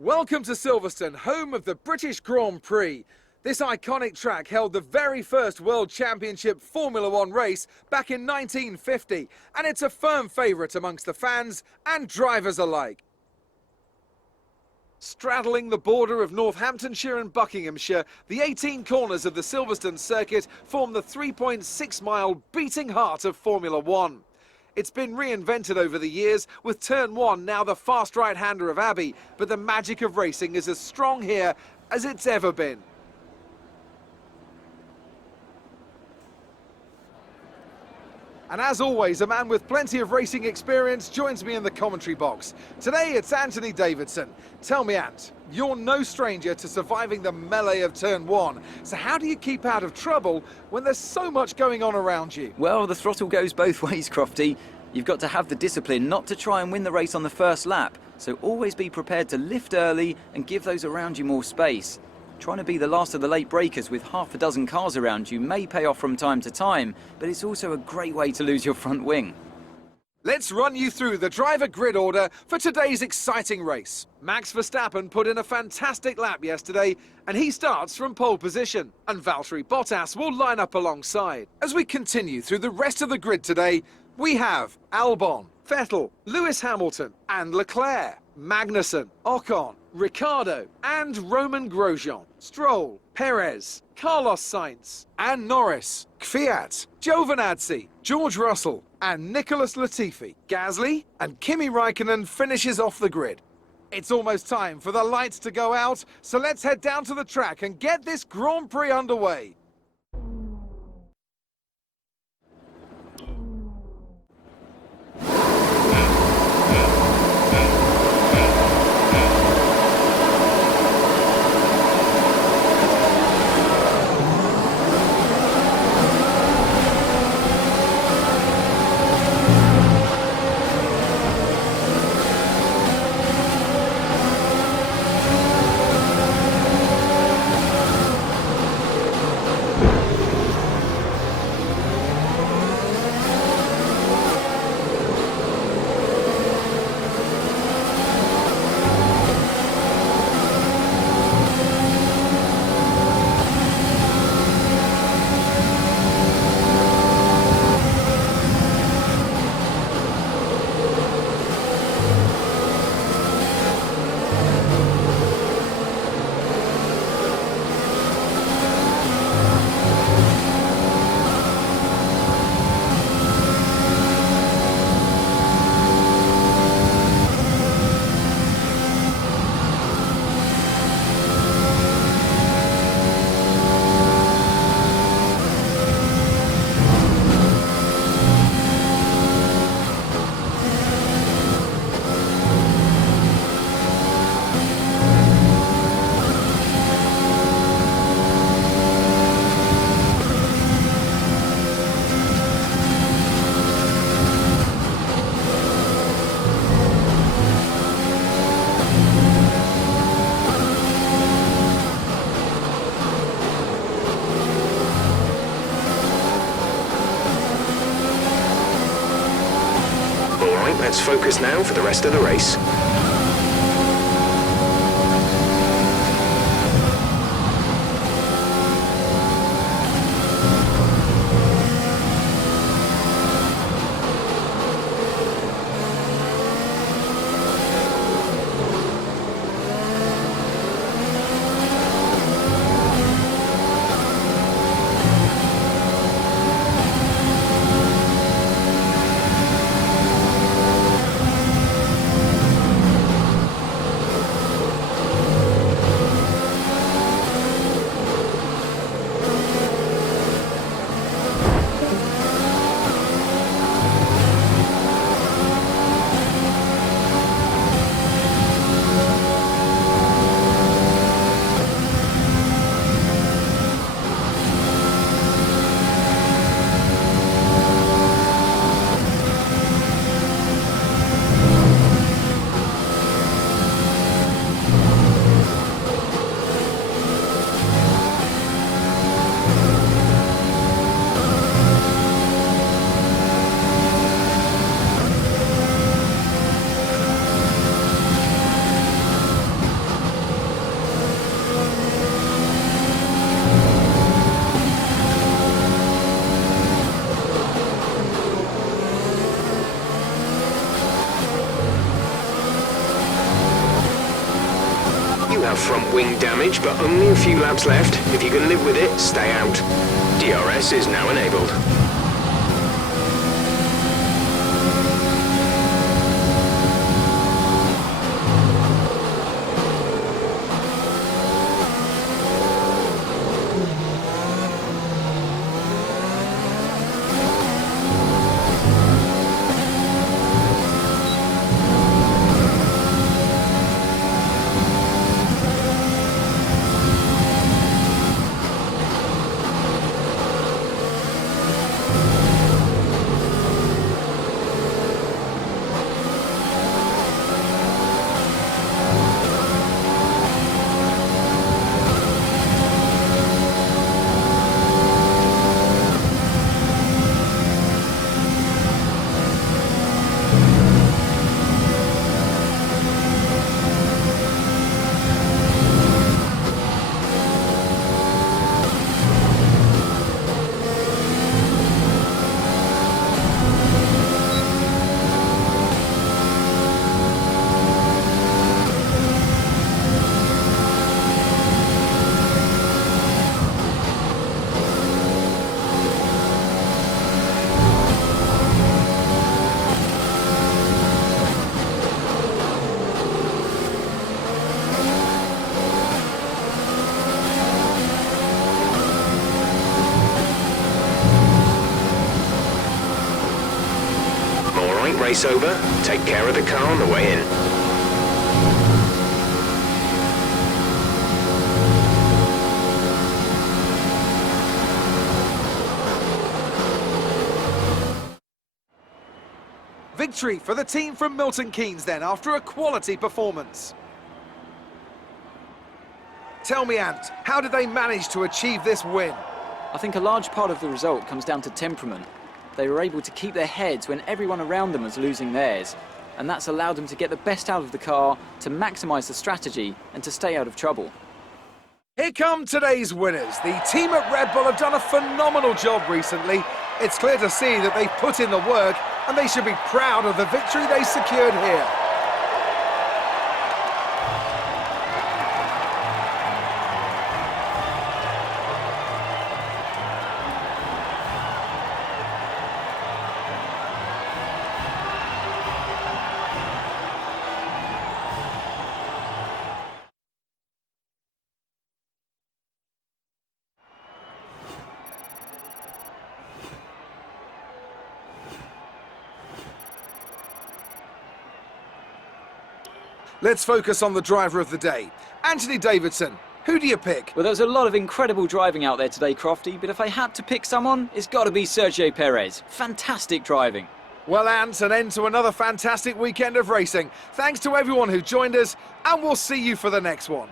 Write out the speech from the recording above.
Welcome to Silverstone, home of the British Grand Prix. This iconic track held the very first World Championship Formula One race back in 1950, and it's a firm favourite amongst the fans and drivers alike. Straddling the border of Northamptonshire and Buckinghamshire, the 18 corners of the Silverstone circuit form the 3.6-mile beating heart of Formula One. It's been reinvented over the years, with Turn 1 now the fast right-hander of Abbey, but the magic of racing is as strong here as it's ever been. And as always, a man with plenty of racing experience joins me in the commentary box. Today it's Anthony Davidson. Tell me, Ant, you're no stranger to surviving the melee of Turn 1. So how do you keep out of trouble when there's so much going on around you? Well, the throttle goes both ways, Crofty. You've got to have the discipline not to try and win the race on the first lap. So always be prepared to lift early and give those around you more space. Trying to be the last of the late breakers with half a dozen cars around you may pay off from time to time, but it's also a great way to lose your front wing. Let's run you through the driver grid order for today's exciting race. Max Verstappen put in a fantastic lap yesterday, and he starts from pole position, and Valtteri Bottas will line up alongside. As we continue through the rest of the grid today, we have Albon, Vettel, Lewis Hamilton and Leclerc, Magnussen, Ocon, Ricciardo and Roman Grosjean, Stroll, Perez, Carlos Sainz and Norris, Kvyat, Giovinazzi, George Russell and Nicholas Latifi. Gasly and Kimi Raikkonen finishes off the grid. It's almost time for the lights to go out, so let's head down to the track and get this Grand Prix underway. Let's focus now for the rest of the race. wing damage, but only a few laps left. If you can live with it, stay out. DRS is now enabled. Race over. Take care of the car on the way in. Victory for the team from Milton Keynes then, after a quality performance. Tell me, Ant, how did they manage to achieve this win? I think a large part of the result comes down to temperament. They were able to keep their heads when everyone around them was losing theirs, and that's allowed them to get the best out of the car, to maximise the strategy, and to stay out of trouble. Here come today's winners. The team at Red Bull have done a phenomenal job recently. It's clear to see that they've put in the work, and they should be proud of the victory they secured here. Let's focus on the driver of the day. Anthony Davidson, who do you pick? Well, there was a lot of incredible driving out there today, Crofty, but if I had to pick someone, it's got to be Sergio Perez. Fantastic driving. Well, Ant, an end to another fantastic weekend of racing. Thanks to everyone who joined us, and we'll see you for the next one.